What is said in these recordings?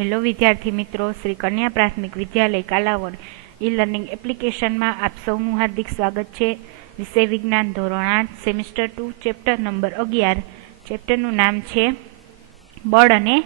Hello વિદ્યાર્થી મિત્રો, શ્રી કન્યા પ્રાથમિક વિદ્યાલય કાલાવડ ઈ લર્નિંગ એપ્લિકેશનમાં આપ સૌનું હાર્દિક સ્વાગત છે। વિષય વિજ્ઞાન ધોરણ 8 સેમિસ્ટર 2 ચેપ્ટર નંબર 11। ચેપ્ટરનું નામ છે બળ અને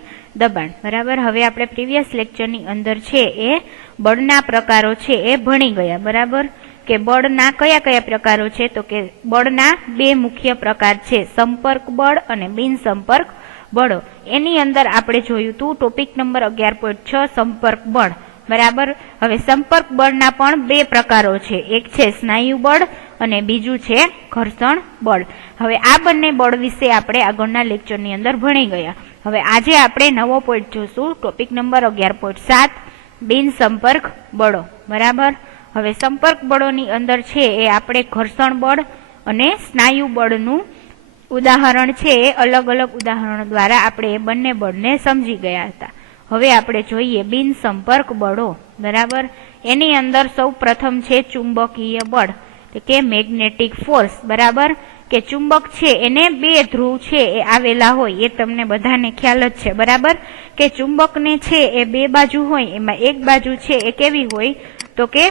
દબાણ। બરાબર, હવે આપણે પ્રીવિયસ લેક્ચરની અંદર છે એ બળના પ્રકારો છે એ ભણી ગયા। બરાબર, કે બળના કયા કયા પ્રકારો છે, તો કે બળના બે મુખ્ય પ્રકાર છે, સંપર્ક બળ અને બિન સંપર્ક બળો। એની અંદર આપણે જોયું હતું ટોપિક નંબર 11.6 સંપર્ક બળ। બરાબર, હવે સંપર્ક બળના પણ બે પ્રકારો છે, એક છે સ્નાયુ બળ અને બીજું છે ઘર્ષણ બળ। હવે આ બંને બળ વિશે આપણે આગળના લેક્ચરની અંદર ભણી ગયા। હવે આજે આપણે નવો પોઈન્ટ જોશું, ટોપિક નંબર 11.7 બિન સંપર્ક બળો। બરાબર, હવે સંપર્ક બળોની અંદર છે એ આપણે ઘર્ષણ બળ અને સ્નાયુ બળનું ઉદાહરણ છે એ અલગ અલગ ઉદાહરણો દ્વારા આપણે એ બંને બળને સમજી ગયા હતા। હવે આપણે જોઈએ બિન સંપર્ક બળો। બરાબર, એની અંદર સૌ પ્રથમ છે ચુંબકીય બળ કે મેગ્નેટિક ફોર્સ। બરાબર, કે ચુંબક છે એને બે ધ્રુવ છે એ આવેલા હોય, એ તમને બધાને ખ્યાલ જ છે। બરાબર, કે ચુંબકને છે એ બે બાજુ હોય, એમાં એક બાજુ છે એ કેવી હોય, તો કે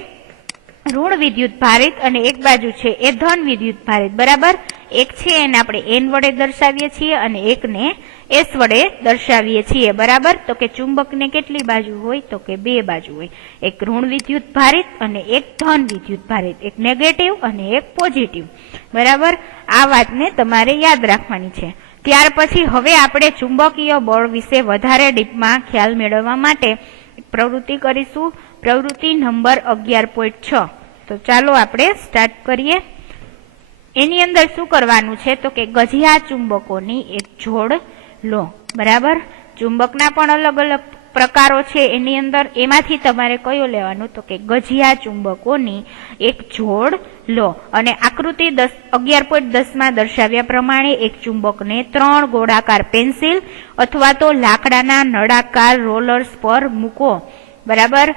ઋણ વિદ્યુત ભારિત અને એક બાજુ છે એ ધન વિદ્યુત ભારિત। બરાબર, એક છે એને આપણે એન વડે દર્શાવીએ છીએ અને એકને એસ વડે દર્શાવીએ છીએ। બરાબર, તો કે ચુંબકને કેટલી બાજુ હોય, તો કે બે બાજુ હોય, એક ઋણ વિદ્યુત ભારિત અને એક ધન વિદ્યુત ભારિત, એક નેગેટિવ અને એક પોઝિટિવ। બરાબર, આ વાતને તમારે યાદ રાખવાની છે। ત્યાર પછી હવે આપણે ચુંબકીય બળ વિશે વધારે ડીપમાં ખ્યાલ મેળવવા માટે પ્રવૃત્તિ કરીશું, પ્રવૃત્તિ નંબર 11.6। તો ચાલો આપણે સ્ટાર્ટ કરીએ। એની અંદર શું કરવાનું છે, તો કે ગજિયા ચુંબકોની એક જોડ લો। બરાબર, ચુંબકના પણ અલગ અલગ પ્રકારો છે એની અંદર, એમાંથી તમારે કયો લેવાનું, તો કે ગજિયા ચુંબકોની એક જોડ લો અને આકૃતિ 11.10 માં દર્શાવ્યા પ્રમાણે એક ચુંબકને 3 ગોળાકાર પેન્સિલ અથવા તો લાકડાના નળાકાર રોલર્સ પર મૂકો। બરાબર,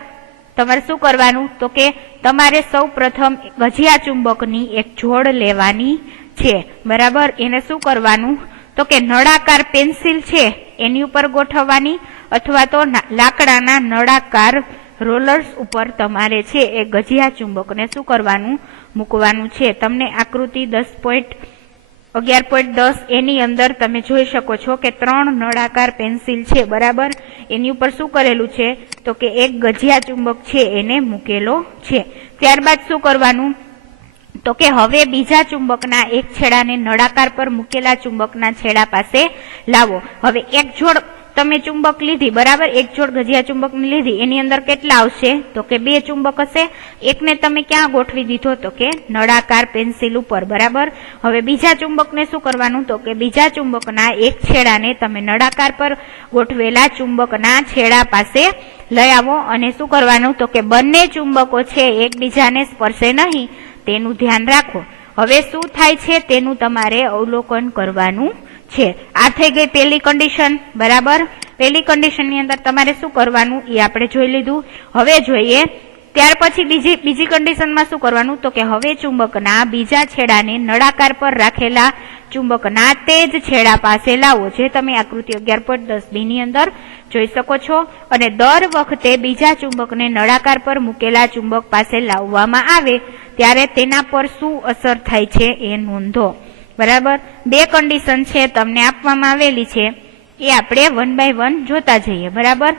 તમારે શું કરવાનું, તો કે તમારે સૌ પ્રથમ ગજિયા ચુંબકની એક જોડ લેવાની છે। બરાબર, એને શું કરવાનું, તો કે નળાકાર પેન્સિલ છે એની ઉપર ગોઠવવાની અથવા તો લાકડાના નળાકાર રોલર્સ ઉપર તમારે છે એ ગજિયા ચુંબકને શું કરવાનું, મૂકવાનું છે। તમને આકૃતિ 11.10 એની અંદર તમે જોઈ શકો છો કે 3 નળાકાર પેન્સિલ છે। બરાબર, એની ઉપર શું કરેલું છે, તો કે એક ગજિયા ચુંબક છે એને મૂકેલો છે। ત્યારબાદ શું કરવાનું, તો કે હવે બીજા ચુંબકના એક છેડાને નળાકાર પર મૂકેલા ચુંબકના છેડા પાસે લાવો। હવે એક જોડ તમે ચુંબક લીધી, બરાબર, એક જોડ ગજિયા ચુંબકની લીધી, એની અંદર કેટલા આવશે, તો કે બે ચુંબક હશે। એકને તમે ક્યાં ગોઠવી દીધો, તો કે નળાકાર પેન્સિલ ઉપર। બરાબર, હવે બીજા ચુંબકને શું કરવાનું, તો કે બીજા ચુંબકના એક છેડાને તમે નળાકાર પર ગોઠવેલા ચુંબકના છેડા પાસે લઈ આવો અને શું કરવાનું, તો કે બંને ચુંબકો છે એકબીજાને સ્પર્શે નહીં તેનું ધ્યાન રાખો। હવે શું થાય છે તેનું તમારે અવલોકન કરવાનું છે। આ થઈ ગઈ પહેલી કન્ડિશન। બરાબર, પહેલી કન્ડિશન ની અંદર તમારે શું કરવાનું એ આપણે જોઈ લીધું। હવે જોઈએ ત્યાર પછી બીજી કન્ડિશનમાં શું કરવાનું, તો કે હવે ચુંબકના બીજા છેડાને નળાકાર પર રાખેલા ચુંબકના તે જ છેડા પાસે લાવો, જે તમે આકૃતિ 11.10 બી ની અંદર જોઈ શકો છો। અને દર વખતે બીજા ચુંબકને નળાકાર પર મૂકેલા ચુંબક પાસે લાવવામાં આવે ત્યારે તેના પર શું અસર થાય છે એ નોંધો। બરાબર, બે કન્ડિશન છે તમને આપવામાં આવેલી છે, એ આપણે 1 by 1 જોતા જઈએ। બરાબર,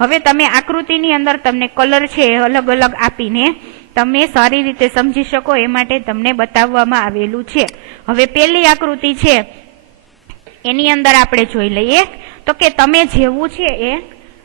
હવે તમે આકૃતિની અંદર તમને કલર છે અલગ અલગ આપીને તમે સારી રીતે સમજી શકો એ માટે તમને બતાવવામાં આવેલું છે। હવે પહેલી આકૃતિ છે એની અંદર આપણે જોઈ લઈએ, તો કે તમે જેવું છે એ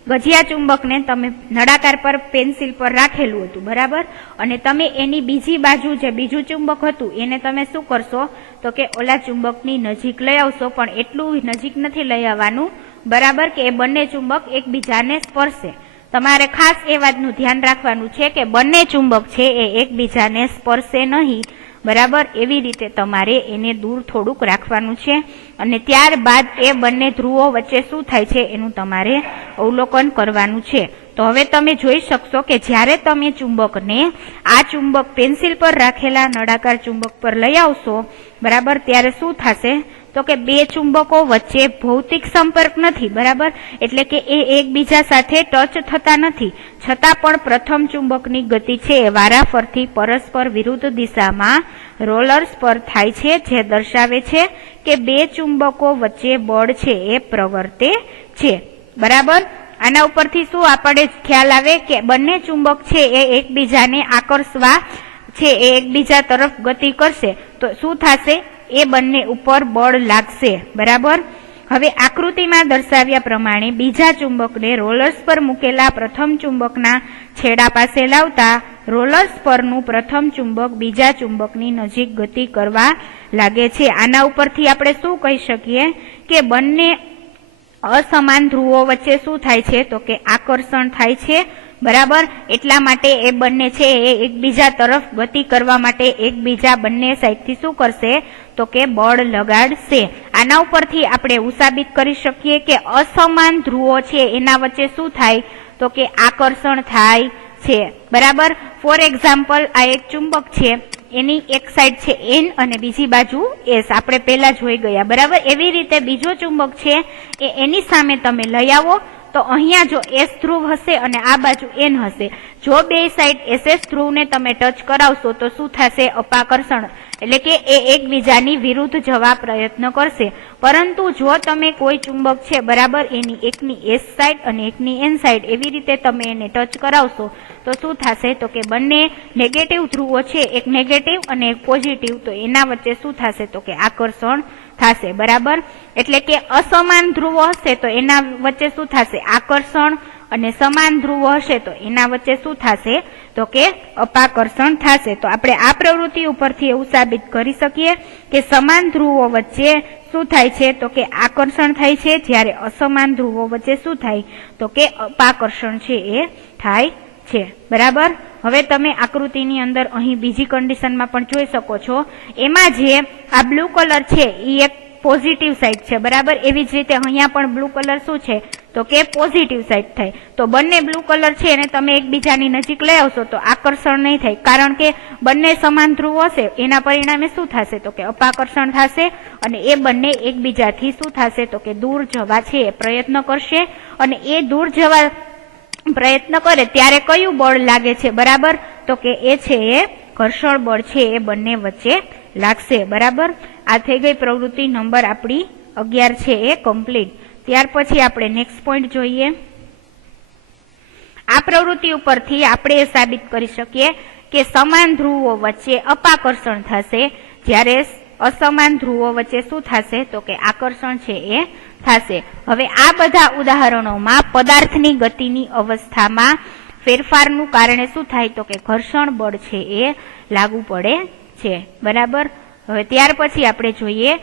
ગજિયા ચુંબકને તમે નળાકાર પર પેન્સિલ પર રાખેલું હતું। બરાબર, અને તમે એની બીજી બાજુ જે બીજું ચુંબક હતું એને તમે શું કરશો, તો કે ઓલા ચુંબકની નજીક લઈ આવશો, પણ એટલું નજીક નથી લઈ આવવાનું। બરાબર, કે એ બંને ચુંબક એકબીજાને સ્પર્શે। તમારે ખાસ એ વાતનું ધ્યાન રાખવાનું છે કે બંને ચુંબક છે એ એકબીજાને સ્પર્શે નહીં। બરાબર, એવી રીતે તમારે એને દૂર થોડુંક રાખવાનું છે અને ત્યારબાદ એ બંને ધ્રુવો વચ્ચે શું થાય છે એનું તમારે અવલોકન કરવાનું છે। તો હવે તમે જોઈ શકશો કે જ્યારે તમે ચુંબકને આ ચુંબક પેન્સિલ પર રાખેલા નળાકાર ચુંબક પર લઈ આવશો, બરાબર, ત્યારે શું થશે, તો તો કે બે ચુંબકો વચ્ચે ભૌતિક સંપર્ક નથી, બરાબર, એટલે કે એ એકબીજા સાથે ટચ થતા નથી, છતાં પણ પ્રથમ ચુંબકની ગતિ છે એ વારાફરતી પરસ્પર વિરુદ્ધ દિશામાં રોલર્સ પર થાય છે, જે દર્શાવે છે કે બે ચુંબકો વચ્ચે બળ છે એ પ્રવર્તે છે, બરાબર। આના ઉપરથી શું આપણે ખ્યાલ આવે કે બંને ચુંબક છે એ એકબીજાને આકર્ષવા છે એ એકબીજા તરફ ગતિ કરશે તો શું થશે, એ બંને ઉપર બળ લાગશે, બરાબર। હવે આકૃતિમાં દર્શાવ્યા પ્રમાણે બીજા ચુંબકને રોલર્સ પર મૂકેલા પ્રથમ ચુંબકના છેડા પાસે લાવતા રોલર્સ પરનું પ્રથમ ચુંબક બીજા ચુંબકની નજીક ગતિ કરવા લાગે છે। આના ઉપરથી આપણે શું કહી શકીએ કે બંને અસમાન ધ્રુવો વચ્ચે શું થાય છે તો કે આકર્ષણ થાય છે, બરાબર। એટલા માટે એ બંને છે એ એકબીજા તરફ ગતિ કરવા માટે એકબીજા બંને સાઈડથી શું કરશે તો કે બળ લગાડશે। આના ઉપરથી આપણે એવું સાબિત કરી શકીએ કે અસમાન ધ્રુવો છે એના વચ્ચે શું થાય તો કે આકર્ષણ થાય છે, બરાબર। ફોર એક્ઝામ્પલ આ એક ચુંબક છે, એની એક સાઈડ છે N અને બીજી બાજુ S, આપણે પહેલા જોઈ ગયા, બરાબર। એવી રીતે બીજો ચુંબક છે એ એની સામે તમે લઈ આવો તો અહીંયા જો S ધ્રુવ હશે અને આ બાજુ N હશે, જો બે સાઈડ SS ધ્રુવને તમે ટચ કરાવશો તો શું થશે, અપાકર્ષણ, એટલે કે એ એકબીજાની વિરુદ્ધ જવા પ્રયત્ન કરશે। પરંતુ જો તમે કોઈ ચુંબક છે, બરાબર, એની એકની S સાઈડ અને એકની N સાઈડ એવી રીતે તમે એને ટચ કરાવશો તો શું થશે તો કે બંને નેગેટિવ ધ્રુવો છે, એક નેગેટિવ અને એક પોઝિટિવ, તો એના વચ્ચે શું થશે તો કે આકર્ષણ થશે, બરાબર। એટલે કે અસમાન ધ્રુવો હશે તો એના વચ્ચે શું થશે આકર્ષણ, અને સમાન ધ્રુવો હશે તો એના વચ્ચે શું થશે તો કે અપાકર્ષણ થશે। તો આપણે આ પ્રવૃત્તિ ઉપરથી એવું સાબિત કરી શકીએ કે સમાન ધ્રુવો વચ્ચે શું થાય છે તો કે આકર્ષણ થાય છે, જ્યારે અસમાન ધ્રુવો વચ્ચે શું થાય તો કે અપાકર્ષણ છે એ થાય છે, બરાબર। હવે તમે આકૃતિની અંદર અહીં બીજી કન્ડિશનમાં પણ જોઈ શકો છો, એમાં જે આ બ્લુ કલર છે એ એક પોઝિટિવ સાઈડ છે, બરાબર। એવી જ રીતે અહીંયા પણ બ્લુ કલર શું છે તો કે પોઝિટિવ સાઈડ થાય, તો બંને બ્લુ કલર છે એને તમે એકબીજાની નજીક લઈ આવશો તો આકર્ષણ નહીં થાય, કારણ કે બંને સમાન ધ્રુવ હશે, એના પરિણામે શું થશે તો કે અપાકર્ષણ થશે, અને એ બંને એકબીજાથી શું થશે તો કે દૂર જવા છે એ પ્રયત્ન કરશે, અને એ દૂર જવા પ્રયત્ન કરે ત્યારે કયું બળ લાગે છે, બરાબર, તો કે એ છે એ ઘર્ષણ બળ છે એ બંને વચ્ચે લાગશે, બરાબર। આ થઈ ગઈ પ્રવૃત્તિ નંબર આપણી 11 છે એ કમ્પ્લીટ। ત્યાર પછી આપણે નેક્સ્ટ પોઈન્ટ જોઈએ। આ પ્રવૃત્તિ ઉપરથી આપણે એ સાબિત કરી શકીએ કે સમાન ધ્રુવો વચ્ચે અપાકર્ષણ થશે, જ્યારે અસમાન ધ્રુવો વચ્ચે શું થશે તો કે આકર્ષણ છે એ થશે। હવે આ બધા ઉદાહરણોમાં પદાર્થની ગતિની અવસ્થામાં ફેરફારનું કારણે શું થાય તો કે ઘર્ષણ બળ છે એ લાગુ પડે છે, બરાબર। હવે ત્યાર પછી આપણે જોઈએ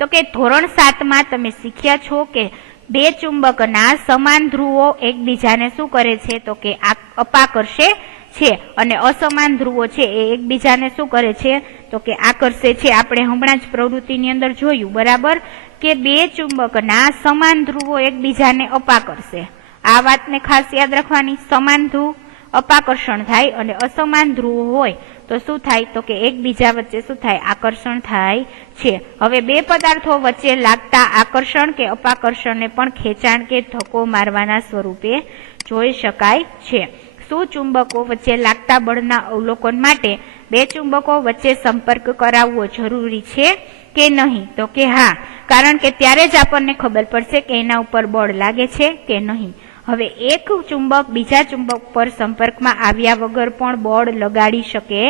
તો કે ધોરણ 7માં તમે શીખ્યા છો કે બે ચુંબકના સમાન ધ્રુવો એકબીજાને શું કરે છે તો કે અપાકર્ષે છે, અને અસમાન ધ્રુવો છે એ એકબીજાને શું કરે છે તો કે આકર્ષે છે। આપણે હમણાં જ પ્રવૃત્તિની અંદર જોયું, બરાબર, કે બે ચુંબકના સમાન ધ્રુવો એકબીજાને અપાકર્ષે, આ વાતને ખાસ યાદ રાખવાની। સમાન ધ્રુવ અપાકર્ષણ થાય અને અસમાન ધ્રુવ હોય તો શું થાય તો કે એકબીજા વચ્ચે શું થાય આકર્ષણ થાય છે। હવે બે પદાર્થો વચ્ચે લાગતા આકર્ષણ કે અપાકર્ષણને પણ ખેંચાણ કે ધક્કો મારવાના સ્વરૂપે જોઈ શકાય છે। શું ચુંબકો વચ્ચે લાગતા બળના અવલોકન માટે બે ચુંબકો વચ્ચે સંપર્ક કરાવવો જરૂરી છે કે નહીં તો કે હા, કારણ કે ત્યારે જ આપણને ખબર પડશે કે એના ઉપર બળ લાગે છે કે નહીં। હવે એક ચુંબક બીજા ચુંબક પર સંપર્કમાં આવ્યા વગર પણ બળ લગાડી શકે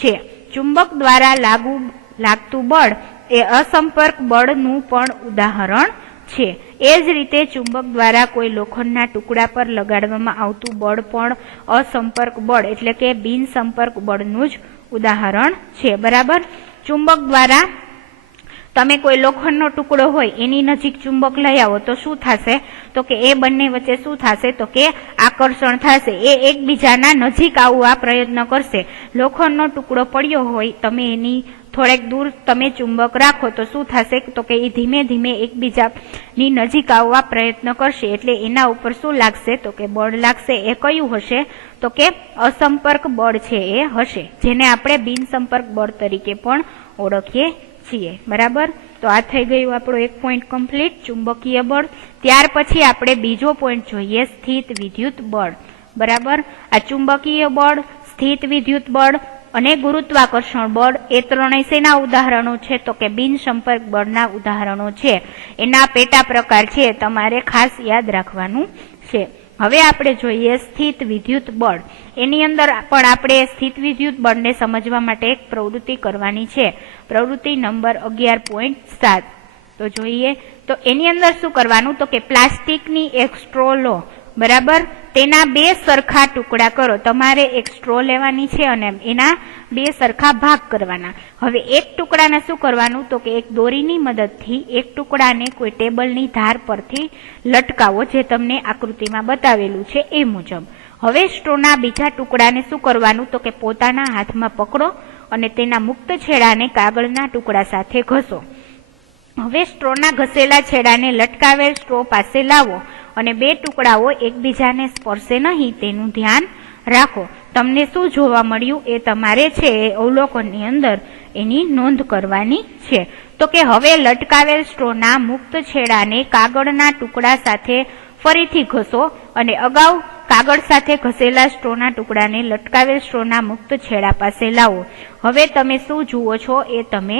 છે। ચુંબક દ્વારા લાગતું બળ એ અસંપર્ક બળનું પણ ઉદાહરણ છે। એ જ રીતે ચુંબક દ્વારા કોઈ લોખંડના ટુકડા પર લગાડવામાં આવતું બળ પણ અસંપર્ક બળ એટલે કે બિન સંપર્ક બળનું જ ઉદાહરણ છે, બરાબર। ચુંબક દ્વારા તમે કોઈ લોખંડનો ટુકડો હોય એની નજીક ચુંબક લઈ આવો તો શું થશે તો કે એ બંને વચ્ચે શું થશે તો કે આકર્ષણ થશે, એ એકબીજાના નજીક આવવા પ્રયત્ન કરશે। લોખંડનો ટુકડો પડ્યો હોય, તમે એની થોડેક દૂર તમે ચુંબક રાખો તો શું થશે તો કે એ ધીમે ધીમે એકબીજાની નજીક આવવા પ્રયત્ન કરશે, એટલે એના ઉપર શું લાગશે તો કે બળ લાગશે। એ કયું હશે તો કે અસંપર્ક બળ છે એ હશે, જેને આપણે બિનસંપર્ક બળ તરીકે પણ ઓળખીએ છીએ, બરાબર। તો આ થઈ ગયું આપણો એક પોઈન્ટ કમ્પ્લીટ, ચુંબકીય બળ. ત્યાર પછી આપણે બીજો પોઈન્ટ જોઈએ, સ્થિત વિદ્યુત બળ. બરાબર, આ ચુંબકીય બળ, સ્થિત વિદ્યુત બળ અને ગુરુત્વાકર્ષણ બળ એ ત્રણેય શેના ઉદાહરણો છે? તો કે બિન સંપર્ક બળના ઉદાહરણો છે. એના પેટા પ્રકાર છે, તમારે ખાસ યાદ રાખવાનું છે. હવે આપણે જોઈએ સ્થિત વિદ્યુત બળ. એની અંદર પણ આપણે સ્થિત વિદ્યુત બળને સમજવા માટે એક પ્રવૃત્તિ કરવાની છે, પ્રવૃત્તિ નંબર 11.7. તો જોઈએ તો એની અંદર શું કરવાનું? તો કે પ્લાસ્ટિકની એક સ્ટ્રો લો. બરાબર, તેના બે સરખા ટુકડા કરો. તમારે એક સ્ટ્રો લેવાની છે અને એના બે સરખા ભાગ કરવાના. હવે એક ટુકડાને શું કરવાનું? તો કે એક દોરીની મદદથી એક ટુકડાને કોઈ ટેબલની ધાર પરથી લટકાવો, જે તમને આકૃતિમાં બતાવેલું છે એ મુજબ. હવે સ્ટ્રોના બીજા ટુકડાને શું કરવાનું? તો કે પોતાના હાથમાં પકડો અને તેના મુક્ત છેડાને કાગળના ટુકડા સાથે ઘસો. હવે સ્ટ્રોના ઘસેલા છેડાને લટકાવેલ સ્ટ્રો પાસે લાવો અને બે ટુકડાઓ એકબીજાને સ્પર્શે નહીં તેનું ધ્યાન રાખો. તમને શું જોવા મળ્યું એ તમારે છે એ અવલોકનની અંદર એની નોંધ કરવાની છે. તો કે હવે લટકાવેલ સ્ટ્રોના મુક્ત છેડાને કાગળના ટુકડા સાથે ફરીથી ઘસો અને અગાઉ કાગળ સાથે ઘસેલા સ્ટ્રોના ટુકડાને લટકાવેલ સ્ટ્રોના મુક્ત છેડા પાસે લાવો. હવે તમે શું જુઓ છો એ તમે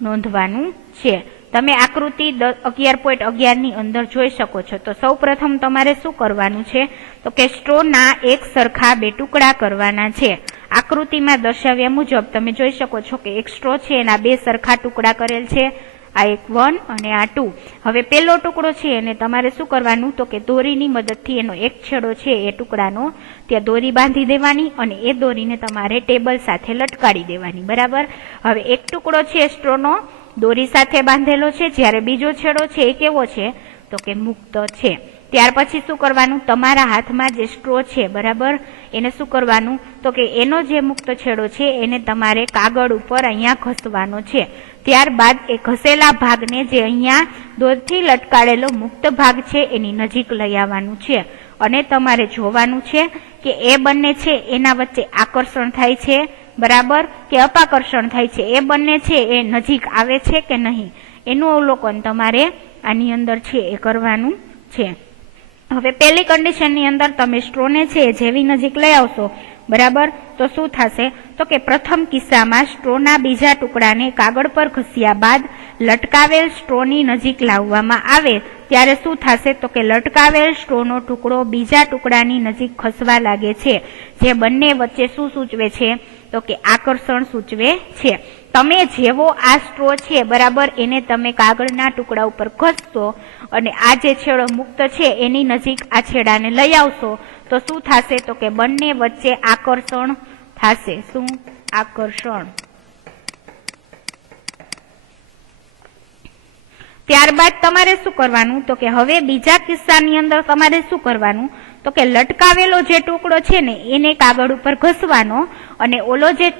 નોંધવાનું છે. તમે આકૃતિ 11.11 ની અંદર જોઈ શકો છો. તો સૌ પ્રથમ તમારે શું કરવાનું છે? તો કે સ્ટ્રોના એક સરખા બે ટુકડા કરવાના છે. આકૃતિમાં દર્શાવ્યા મુજબ તમે જોઈ શકો છો કે એક સ્ટ્રો છે એના બે સરખા ટુકડા કરેલ છે, આ એક 1 અને આ 2. હવે પેલો ટુકડો છે એને તમારે શું કરવાનું? તો કે દોરીની મદદથી એનો એક છેડો છે એ ટુકડાનો ત્યાં દોરી બાંધી દેવાની અને એ દોરીને તમારે ટેબલ સાથે લટકાડી દેવાની. બરાબર, હવે એક ટુકડો છે સ્ટ્રોનો દોરી સાથે બાંધેલો છે, જ્યારે બીજો છેડો છે એ કેવો છે? તો કે મુક્ત છે. ત્યાર પછી શું કરવાનું? તમારા હાથમાં જે સ્ટ્રો છે, બરાબર, એને શું કરવાનું? તો કે એનો જે મુક્ત છેડો છે એને તમારે કાગળ ઉપર અહીંયા ઘસવાનો છે. ત્યારબાદ એ ઘસેલા ભાગને જે અહીંયા દોરથી લટકાડેલો મુક્ત ભાગ છે એની નજીક લઈ આવવાનું છે અને તમારે જોવાનું છે કે એ બંને છે એના વચ્ચે આકર્ષણ થાય છે, બરાબર, કે અપાકર્ષણ થાય છે. એ બંને છે એ નજીક આવે છે કે નહીં એનું અવલોકન તમારે આની અંદર છે એ કરવાનું છે. હવે પહેલી કન્ડિશનની અંદર તમે સ્ટ્રોને છે જેવી નજીક લઈ આવશો, બરાબર, તો શું થશે? તો કે પ્રથમ કિસ્સામાં સ્ટ્રોના બીજા ટુકડાને કાગળ પર ઘસ્યા બાદ લટકાવેલ સ્ટ્રોની નજીક લાવવામાં આવે ત્યારે શું થશે? તો કે લટકાવેલ સ્ટ્રોનો ટુકડો બીજા ટુકડાની નજીક ખસવા લાગે છે, જે બંને વચ્ચે શું સૂચવે છે? તો કે આકર્ષણ સૂચવે છે. તમે જેવો આ સ્ટ્રો છે, બરાબર, એને તમે કાગળના ટુકડા ઉપર ઘસશો અને આ જે છેડો મુક્ત છે એની નજીક આ છેડાને લઈ આવશો તો શું થશે? તો કે બંને વચ્ચે આકર્ષણ થશે. શું? આકર્ષણ. ત્યારબાદ તમારે શું કરવાનું? તો કે હવે બીજા કિસ્સાની અંદર તમારે શું કરવાનું? તો કે લટકાવેલો જે ટુકડો છે ને એને કાગળ ઉપર ઘસવાનો અને ઓલો જે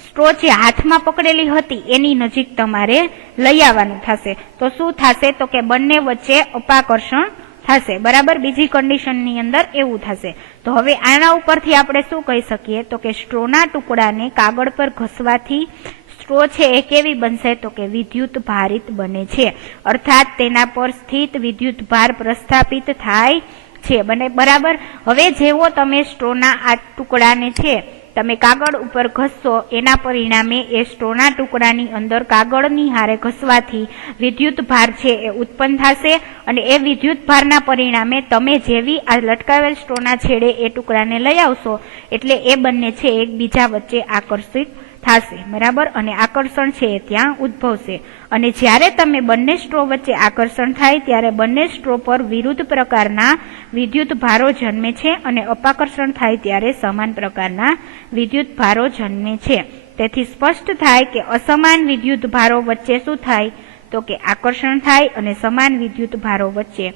સ્ટ્રો છે હાથમાં પકડેલી હતી એની નજીક તમારે લઈ આવવાનું થશે. તો શું થશે? તો કે બંને વચ્ચે અપાકર્ષણ થશે. બરાબર, બીજી કન્ડિશનની અંદર એવું થશે. તો હવે આના ઉપરથી આપણે શું કહી શકીએ? તો કે સ્ટ્રોના ટુકડાને કાગળ પર ઘસવાથી સ્ટ્રો છે એ કેવી બનશે? તો કે વિદ્યુત ભારિત બને છે, અર્થાત તેના પર સ્થિત વિદ્યુત ભાર પ્રસ્થાપિત થાય છે. બરાબર, હવે જેવો તમે સ્ટ્રોના આ ટુકડાને છે તમે કાગળ ઉપર ઘસશો એના પરિણામે એ સ્ટ્રોના ટુકડાની અંદર કાગળની હારે ઘસવાથી વિદ્યુત ભાર છે એ ઉત્પન્ન થશે અને એ વિદ્યુત ભારના પરિણામે તમે જેવી આ લટકાવેલ સ્ટ્રોના છેડે એ ટુકડાને લઈ આવશો એટલે એ બંને છે એકબીજા વચ્ચે આકર્ષિત થશે. બરાબર, અને આકર્ષણ છે એ ત્યાં ઉદ્ભવશે અને જ્યારે તમે બંને સ્ટ્રો વચ્ચે આકર્ષણ થાય ત્યારે બંને સ્ટ્રો પર વિરુદ્ધ પ્રકારના વિદ્યુત ભારો જન્મે છે અને અપાકર્ષણ થાય ત્યારે સમાન પ્રકારના વિદ્યુત ભારો જન્મે છે. તેથી સ્પષ્ટ થાય કે અસમાન વિદ્યુત ભારો વચ્ચે શું થાય? તો કે આકર્ષણ થાય અને સમાન વિદ્યુત ભારો વચ્ચે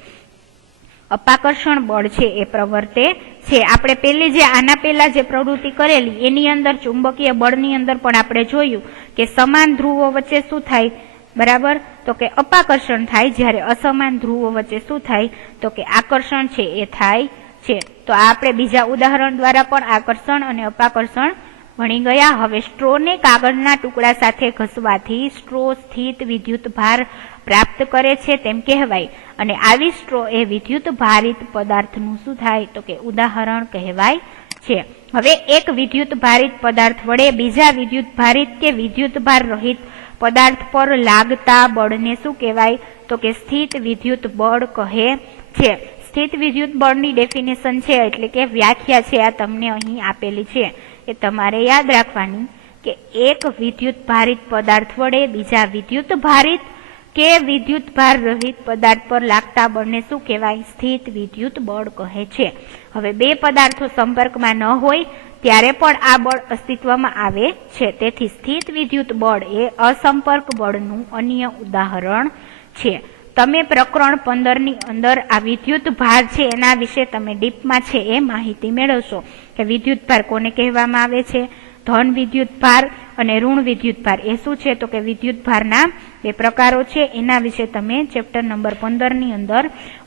અપાકર્ષણ બળ છે એ પ્રવર્તે છે. આપણે પેલી જે આના પહેલા જે પ્રવૃત્તિ કરેલી એની અંદર ચુંબકીય બળની અંદર પણ આપણે જોયું કે સમાન ધ્રુવો વચ્ચે શું થાય? બરાબર, તો કે અપાકર્ષણ થાય, જ્યારે અસમાન ધ્રુવો વચ્ચે શું થાય? તો કે આકર્ષણ છે એ થાય છે. તો આપણે બીજા ઉદાહરણ દ્વારા પણ આકર્ષણ અને અપાકર્ષણ ભણી ગયા. હવે સ્ટ્રોને કાગળના ટુકડા સાથે ઘસવાથી સ્ટ્રો સ્થિત વિદ્યુત ભાર પ્રાપ્ત કરે છે તેમ કહેવાય, અને આવી સ્ટ્રો એ વિદ્યુત ભારિત પદાર્થનું શું થાય તો કે ઉદાહરણ કહેવાય છે. હવે એક વિદ્યુત ભારિત પદાર્થ વડે બીજા વિદ્યુત ભારિત કે વિદ્યુત ભાર રહિત પદાર્થ પર લાગતા બળને શું કહેવાય તો કે સ્થિત વિદ્યુત બળ કહે છે. સ્થિત વિદ્યુત બળની ડેફિનેશન છે, એટલે કે વ્યાખ્યા છે, આ તમને અહીં આપેલી છે, એ તમારે યાદ રાખવાની કે એક વિદ્યુત ભારિત પદાર્થ વડે બીજા વિદ્યુત ભારિત કે વિદ્યુત ભાર રહિત પદાર્થ પર લાગતા બળને શું કહેવાય સ્થિત વિદ્યુત બળ કહે છે. હવે બે પદાર્થો સંપર્કમાં ન હોય ત્યારે પણ આ બળ અસ્તિત્વમાં આવે છે, તેથી સ્થિત વિદ્યુત બળ એ અસંપર્ક બળનું અન્ય ઉદાહરણ છે. તમે પ્રકરણ 15 ની અંદર આ વિદ્યુત ભાર છે એના વિશે તમે ડીપમાં છે એ માહિતી મેળવશો કે વિદ્યુત ભાર કોને કહેવામાં આવે છે, ધન વિદ્યુત ભાર અને ઋણ વિદ્યુત ભાર એ શું છે તો કે વિદ્યુત ભારના બે પ્રકારો છે. એના વિશે તમે ચેપ્ટર નંબર 15 ની અંદર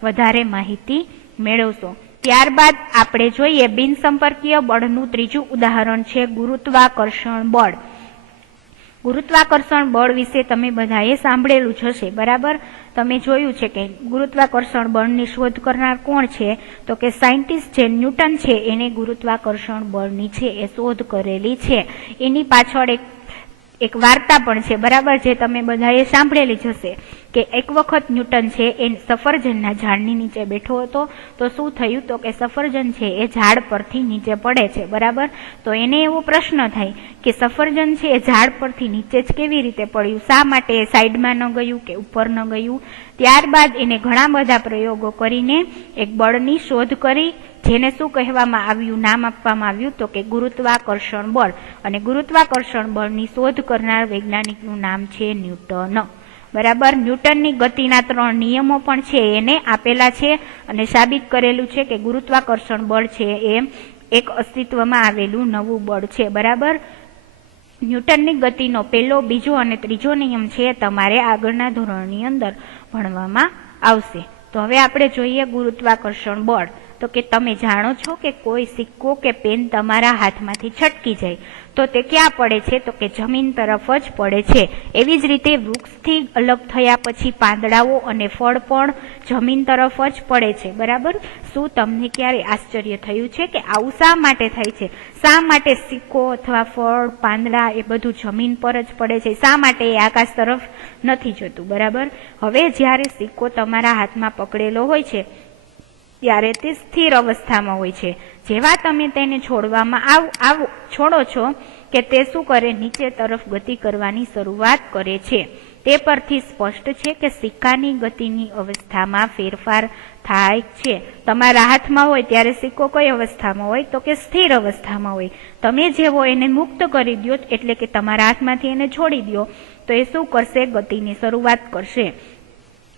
વધારે માહિતી મેળવશો. ત્યારબાદ આપણે જોઈએ બિનસંપર્કીય બળનું ત્રીજું ઉદાહરણ છે ગુરુત્વાકર્ષણ બળ. ગુરુત્વાકર્ષણ બળ વિશે તમે બધાએ સાંભળેલું જ હશે, બરાબર. તમે જોયું છે કે ગુરુત્વાકર્ષણ બળની શોધ કરનાર કોણ છે તો કે સાયન્ટિસ્ટ જે ન્યૂટન છે એને ગુરુત્વાકર્ષણ બળની છે એ શોધ કરેલી છે. એની પાછળ એક વાર્તા પણ છે, બરાબર, જે તમે બધાએ સાંભળેલી જ હશે કે એક વખત ન્યૂટન છે એ સફરજનના ઝાડની નીચે બેઠો હતો. તો શું થયું તો કે સફરજન છે એ ઝાડ પરથી નીચે પડે છે, બરાબર. તો એને એવો પ્રશ્ન થાય કે સફરજન છે એ ઝાડ પરથી નીચે જ કેવી રીતે પડ્યું, શા માટે સાઈડમાં ન ગયું કે ઉપર ન ગયું. ત્યારબાદ એને ઘણા બધા પ્રયોગો કરીને એક બળની શોધ કરી, જેને શું કહેવામાં આવ્યું, નામ આપવામાં આવ્યું તો કે ગુરુત્વાકર્ષણ બળ. અને ગુરુત્વાકર્ષણ બળની શોધ કરનાર વૈજ્ઞાનિકનું નામ છે ન્યૂટન, બરાબર. ન્યૂટનની ગતિના 3 નિયમો પણ છે એને આપેલા છે અને સાબિત કરેલું છે કે ગુરુત્વાકર્ષણ બળ છે એ એક અસ્તિત્વમાં આવેલું નવું બળ છે, બરાબર. ન્યૂટનની ગતિનો પહેલો, બીજો અને ત્રીજો નિયમ છે તમારે આગળના ધોરણની અંદર ભણવામાં આવશે. તો હવે આપણે જોઈએ ગુરુત્વાકર્ષણ બળ. તો કે તમે જાણો છો કે કોઈ સિક્કો કે પેન તમારા હાથમાંથી છટકી જાય તો તે ક્યાં પડે છે તો કે જમીન તરફ જ પડે છે. એવી જ રીતે વૃક્ષથી અલગ થયા પછી પાંદડાઓ અને ફળ પણ જમીન તરફ જ પડે છે, બરાબર. શું તમને ક્યારે આશ્ચર્ય થયું છે કે આવું શા માટે થાય છે? શા માટે સિક્કો અથવા ફળ, પાંદડા એ બધું જમીન પર જ પડે છે? શા માટે એ આકાશ તરફ નથી જતું, બરાબર. હવે જ્યારે સિક્કો તમારા હાથમાં પકડેલો હોય છે ત્યારે તે સ્થિર અવસ્થામાં હોય છે. જેવા તમે તેને છોડો છો કે તે શું કરે, નીચે તરફ ગતિ કરવાની શરૂઆત કરે છે. તે પરથી સ્પષ્ટ છે કે સિક્કાની ગતિની અવસ્થામાં ફેરફાર થાય છે. તમારા હાથમાં હોય ત્યારે સિક્કો કઈ અવસ્થામાં હોય તો કે સ્થિર અવસ્થામાં હોય. તમે જેવો એને મુક્ત કરી દો, એટલે કે તમારા હાથમાંથી એને છોડી દો, તો એ શું કરશે, ગતિની શરૂઆત કરશે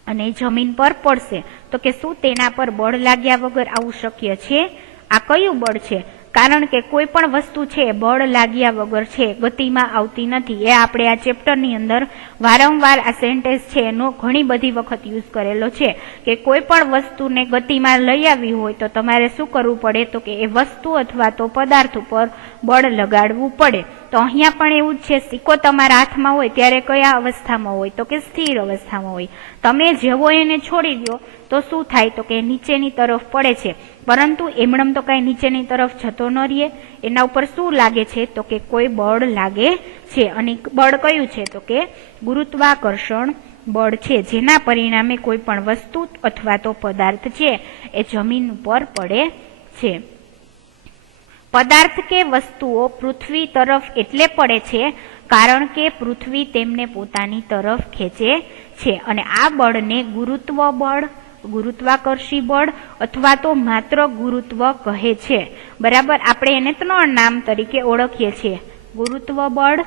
અને જમીન પર પડશે. તો કે શું તેના પર બળ લાગ્યા વગર આવું શક્ય છે? આ કયું બળ છે? કારણ કે કોઈ પણ વસ્તુ છે બળ લાગ્યા વગર છે ગતિમાં આવતી નથી. એ આપણે આ ચેપ્ટરની અંદર વારંવાર આ સેન્ટેન્સ છે એનો ઘણી બધી વખત યુઝ કરેલો છે કે કોઈ પણ વસ્તુને ગતિમાં લઈ આવી હોય તો તમારે શું કરવું પડે તો કે એ વસ્તુ અથવા તો પદાર્થ ઉપર બળ લગાડવું પડે. તો અહીંયા પણ એવું જ છે, સિક્કો તમારા હાથમાં હોય ત્યારે કયા અવસ્થામાં હોય તો કે સ્થિર અવસ્થામાં હોય. તમે જેવો એને છોડી દો તો શું થાય તો કે નીચેની તરફ પડે છે, પરંતુ એમણમ તો કઈ નીચેની તરફ જતો ન રહે. એના ઉપર શું લાગે છે તો કે કોઈ બળ લાગે છે, અને બળ કયું છે તો કે ગુરુત્વાકર્ષણ બળ છે, જેના પરિણામે કોઈ પણ વસ્તુ અથવા તો પદાર્થ છે એ જમીન ઉપર પડે છે. પદાર્થ કે વસ્તુઓ પૃથ્વી તરફ એટલે પડે છે કારણ કે પૃથ્વી તેમને પોતાની તરફ ખેંચે છે, અને આ બળને ગુરુત્વ બળ, ગુરુત્વાકર્ષી બળ અથવા તો માત્ર ગુરુત્વ કહે છે, બરાબર. આપણે એને 3 નામ તરીકે ઓળખીએ છીએ: ગુરુત્વ બળ,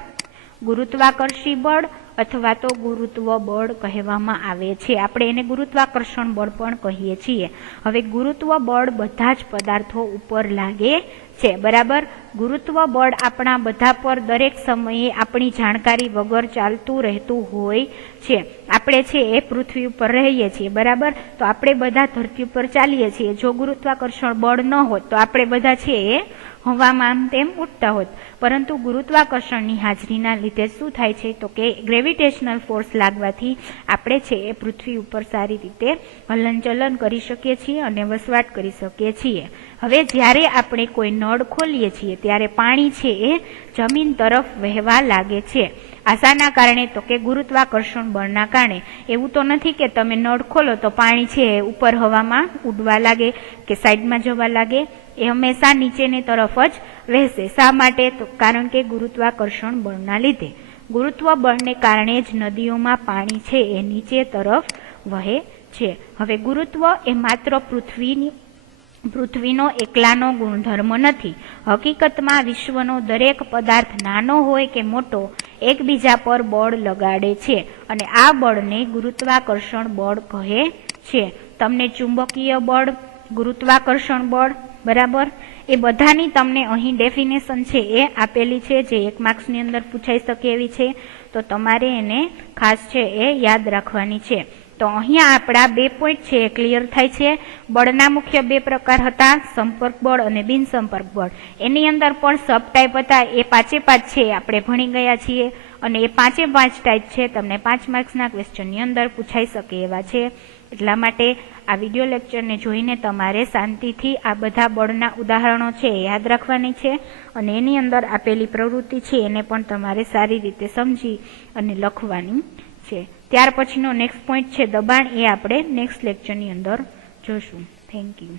ગુરુત્વાકર્ષી બળ અથવા તો ગુરુત્વ બળ કહેવામાં આવે છે. આપણે એને ગુરુત્વાકર્ષણ બળ પણ કહીએ છીએ. હવે ગુરુત્વ બળ બધા જ પદાર્થો ઉપર લાગે છે, બરાબર. ગુરુત્વ બળ આપણા બધા પર દરેક સમયે આપણી જાણકારી વગર ચાલતું રહેતું હોય છે. આપણે છે એ પૃથ્વી ઉપર રહીએ છીએ, બરાબર. તો આપણે બધા ધરતી ઉપર ચાલીએ છીએ. જો ગુરુત્વાકર્ષણ બળ ન હોત તો આપણે બધા છે એ હવામાં આમ તેમ ઉડતા હોત, પરંતુ ગુરુત્વાકર્ષણની હાજરીના લીધે શું થાય છે તો કે ગ્રેવિટેશનલ ફોર્સ લાગવાથી આપણે છે એ પૃથ્વી ઉપર સારી રીતે હલનચલન કરી શકીએ છીએ અને વસવાટ કરી શકીએ છીએ. હવે જ્યારે આપણે કોઈ નળ ખોલીએ છીએ ત્યારે પાણી છે એ જમીન તરફ વહેવા લાગે છે. આશાના કારણે તો કે ગુરુત્વાકર્ષણ બળના કારણે. એવું તો નથી કે તમે નળ ખોલો તો પાણી છે એ ઉપર હવામાં ઉડવા લાગે કે સાઈડમાં જવા લાગે, એ હંમેશા નીચેની તરફ જ વહેશે. શા માટે? તો કારણ કે ગુરુત્વાકર્ષણ બળના લીધે. ગુરુત્વ બળને કારણે જ નદીઓમાં પાણી છે એ નીચે તરફ વહે છે. હવે ગુરુત્વ એ માત્ર પૃથ્વીનો એકલાનો ગુણધર્મ નથી. હકીકતમાં વિશ્વનો દરેક પદાર્થ નાનો હોય કે મોટો એકબીજા પર બળ લગાડે છે અને આ બળને ગુરુત્વાકર્ષણ બળ કહે છે. તમને ચુંબકીય બળ, ગુરુત્વાકર્ષણ બળ, બરાબર, એ બધાની તમને અહીં ડેફિનેશન છે એ આપેલી છે, જે 1 માર્ક્સની અંદર પૂછાઈ શકે એવી છે. તો તમારે એને ખાસ છે એ યાદ રાખવાની છે. તો અહીંયા આપણા 2 પોઈન્ટ છે એ ક્લિયર થાય છે. બળના મુખ્ય 2 પ્રકાર હતા, સંપર્ક બળ અને બિનસંપર્ક બળ. એની અંદર પણ સબ ટાઈપ હતા, એ 5 છે આપણે ભણી ગયા છીએ અને એ 5 ટાઈપ છે તમને 5 માર્ક્સના ક્વેશ્ચનની અંદર પૂછાઈ શકે એવા છે. એટલા માટે આ વિડીયો લેક્ચરને જોઈને તમારે શાંતિથી આ બધા બળના ઉદાહરણો છે એ યાદ રાખવાની છે અને એની અંદર આપેલી પ્રવૃત્તિ છે એને પણ તમારે સારી રીતે સમજી અને લખવાની છે. ત્યાર પછીનો નેક્સ્ટ પોઈન્ટ છે દબાણ, એ આપણે નેક્સ્ટ લેક્ચરની અંદર જોશું. Thank you.